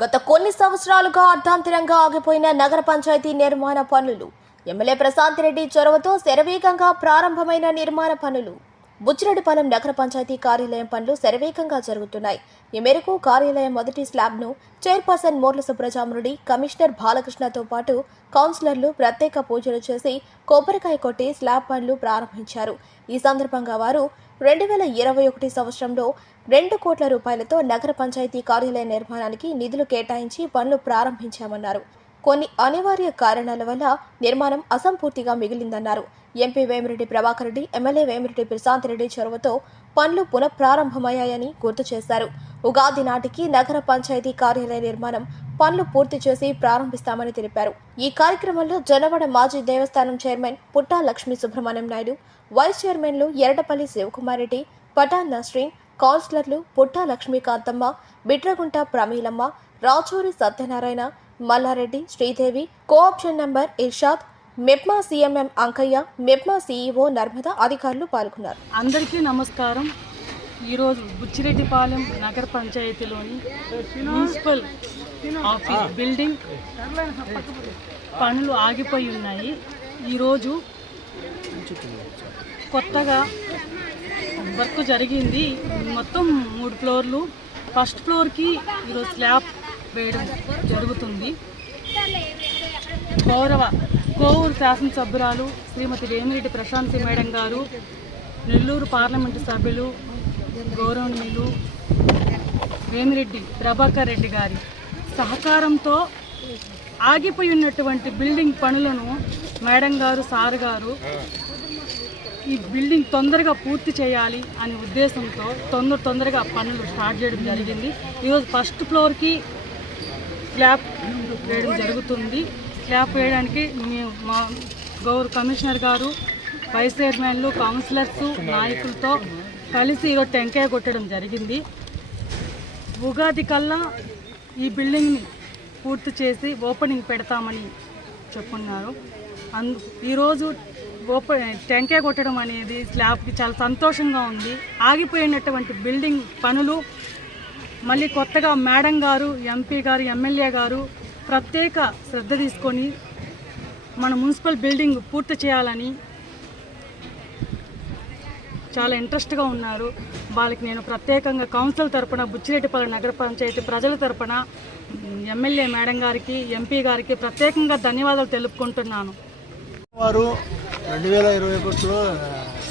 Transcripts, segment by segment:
గత కొన్ని సంవత్సరాలుగా అర్ధాంతరంగా ఆగిపోయిన నగర పంచాయతీ నిర్మాణ పనులు. ఎమ్మెల్యే ప్రశాంత్ రెడ్డి చొరవతో శరవేగంగా ప్రారంభమైన నిర్మాణ పనులు. బుచ్చిరెడ్డిపాలెం నగర పంచాయతీ కార్యాలయం పనులు శరవేగంగా జరుగుతున్నాయి. ఈ మేరకు కార్యాలయం మొదటి స్లాబ్ను చైర్పర్సన్ మోర్ల సుబ్రజాముడి కమిషనర్ బాలకృష్ణతో పాటు కౌన్సిలర్లు ప్రత్యేక పూజలు చేసి కొబ్బరికాయ కొట్టి స్లాబ్ పనులు ప్రారంభించారు. ఈ సందర్భంగా వారు రెండు వేల ఇరవై ఒకటి సంవత్సరంలో రెండు కోట్ల రూపాయలతో నగర పంచాయతీ కార్యాలయ నిర్మాణానికి నిధులు కేటాయించి పనులు ప్రారంభించామన్నారు. కొన్ని అనివార్య కారణాల వల్ల నిర్మాణం అసంపూర్తిగా మిగిలిందన్నారు. ఎంపీ వేమిరెడ్డి ప్రభాకర్ రెడ్డి ఎమ్మెల్యే వేమిరెడ్డి ప్రశాంత్ రెడ్డి చొరవతో పనులు పునఃప్రారంభమయ్యాయని గుర్తు చేశారు. ఉగాది నాటికి నగర పంచాయతీ కార్యాలయ నిర్మాణం పనులు పూర్తి చేసి ప్రారంభిస్తామని తెలిపారు. ఈ కార్యక్రమంలో జనవడ మాజీ దేవస్థానం చైర్మన్ పుట్టా లక్ష్మీ సుబ్రహ్మణ్యం నాయుడు వైస్ చైర్మన్లు ఎరటపల్లి శివకుమార్ రెడ్డి పటాన్ నస్రీన్ కౌన్సిలర్లు Putta Lakshmikanthamma Bitragunta Pramilamma Rachuri Satyanarayana Mallareddy Sridevi co-option number Irshad MEPMA CMM Ankaiah MEPMA CEO Narmada అధికారులు పాల్గొన్నారు. అందరికీ నమస్కారం. ఈరోజు బుచ్చిరెడ్డిపాలెం నగర పంచాయతీలోని మున్సిపల్ ఆఫీస్ బిల్డింగ్ పనులు ఆగిపోయి ఉన్నాయి. ఈరోజు కొత్తగా వర్క్ జరిగింది. మొత్తం మూడు ఫ్లోర్లు. ఫస్ట్ ఫ్లోర్కి ఈరోజు స్లాబ్ వేయడం జరుగుతుంది. గౌరవ కోవూరు శాసనసభ్యురాలు శ్రీమతి వేమిరెడ్డి ప్రశాంతి మేడం గారు నెల్లూరు పార్లమెంటు సభ్యులు గౌరవనీయులు వేమిరెడ్డి ప్రభాకర్ రెడ్డి గారి సహకారంతో ఆగిపోయి ఉన్నటువంటి బిల్డింగ్ పనులను మేడం గారు సార్ గారు ఈ బిల్డింగ్ తొందరగా పూర్తి చేయాలి అనే ఉద్దేశంతో తొందర తొందరగా పనులు స్టార్ట్ చేయడం జరిగింది. ఈరోజు ఫస్ట్ ఫ్లోర్కి స్లాబ్ వేయడం జరుగుతుంది. స్లాబ్ వేయడానికి మేము మా గౌరవ కమిషనర్ గారు వైస్ చైర్మన్లు కౌన్సిలర్స్ నాయకులతో కలిసి ఈరోజు టెంకాయ కొట్టడం జరిగింది. ఉగాది కల్లా ఈ బిల్డింగ్ని పూర్తి చేసి ఓపెనింగ్ పెడతామని చెప్పున్నారు. అందు ఈరోజు ఓపెన్ టెంకాయ కొట్టడం అనేది స్లాబ్కి చాలా సంతోషంగా ఉంది. ఆగిపోయినటువంటి బిల్డింగ్ పనులు మళ్ళీ కొత్తగా మేడం గారు ఎంపీ గారు ఎమ్మెల్యే గారు ప్రత్యేక శ్రద్ధ తీసుకొని మన మున్సిపల్ బిల్డింగ్ పూర్తి చేయాలని చాలా ఇంట్రెస్ట్గా ఉన్నారు. వాళ్ళకి నేను ప్రత్యేకంగా కౌన్సిల్ తరపున బుచ్చిరెడ్డిపల్లి నగర పంచాయతీ ప్రజల తరపున ఎమ్మెల్యే మేడం గారికి ఎంపీ గారికి ప్రత్యేకంగా ధన్యవాదాలు తెలుపుకుంటున్నాను. వారు రెండు వేల ఇరవై ఒకటిలో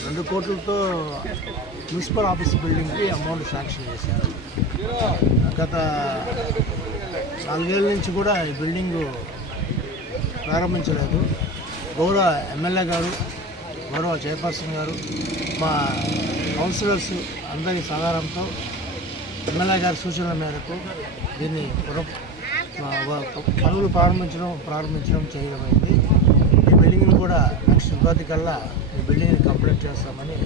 రెండు కోట్లతో మున్సిపల్ ఆఫీస్ బిల్డింగ్కి అమౌంట్ శాంక్షన్ చేశారు. గత నాలుగేళ్ళ నుంచి కూడా ఈ బిల్డింగ్ ప్రారంభించలేదు. గౌరవ ఎమ్మెల్యే గారు గౌరవ చైర్పర్సన్ గారు మా కౌన్సిలర్స్ అందరి సహకారంతో ఎమ్మెల్యే గారి సూచనల మేరకు దీన్ని పనులు ప్రారంభించడం ప్రారంభించడం చేయడం అయింది ఈ బిల్డింగ్ని కూడా నెక్స్ట్ ఉగాది కల్లా ఈ బిల్డింగ్ని కంప్లీట్ చేస్తామని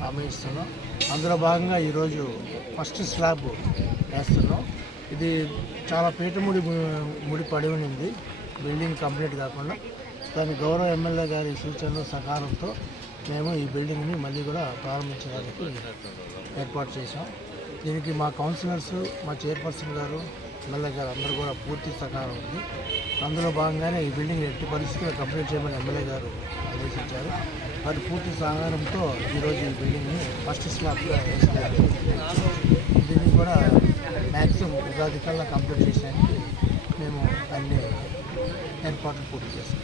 హామీ ఇస్తున్నాం. అందులో భాగంగా ఈరోజు ఫస్ట్ స్లాబ్ వేస్తున్నాం. ఇది చాలా పీటముడి ముడి పడి ఉండింది. బిల్డింగ్ కంప్లీట్ కాకుండా దాని గౌరవ ఎమ్మెల్యే గారి సూచనలు సకాలంతో మేము ఈ బిల్డింగ్ని మళ్ళీ కూడా ప్రారంభించడానికి ఏర్పాటు చేశాం. దీనికి మా కౌన్సిలర్స్ మా చైర్పర్సన్ గారు ఎమ్మెల్యే గారు అందరూ కూడా పూర్తి సహకారం ఉంది. అందులో భాగంగానే ఈ బిల్డింగ్ ఎట్టి పరిస్థితుల్లో కంప్లీట్ చేయమని ఎమ్మెల్యే గారు ఆదేశించారు. వారి పూర్తి సహకారంతో ఈరోజు ఈ బిల్డింగ్ని ఫస్ట్ స్లాబ్గా వేస్తున్నారు. దీన్ని కూడా మ్యాక్సిమం ఉగాది కల్లా కంప్లీట్ చేయడానికి మేము అన్ని ఏర్పాట్లు పూర్తి చేస్తాం.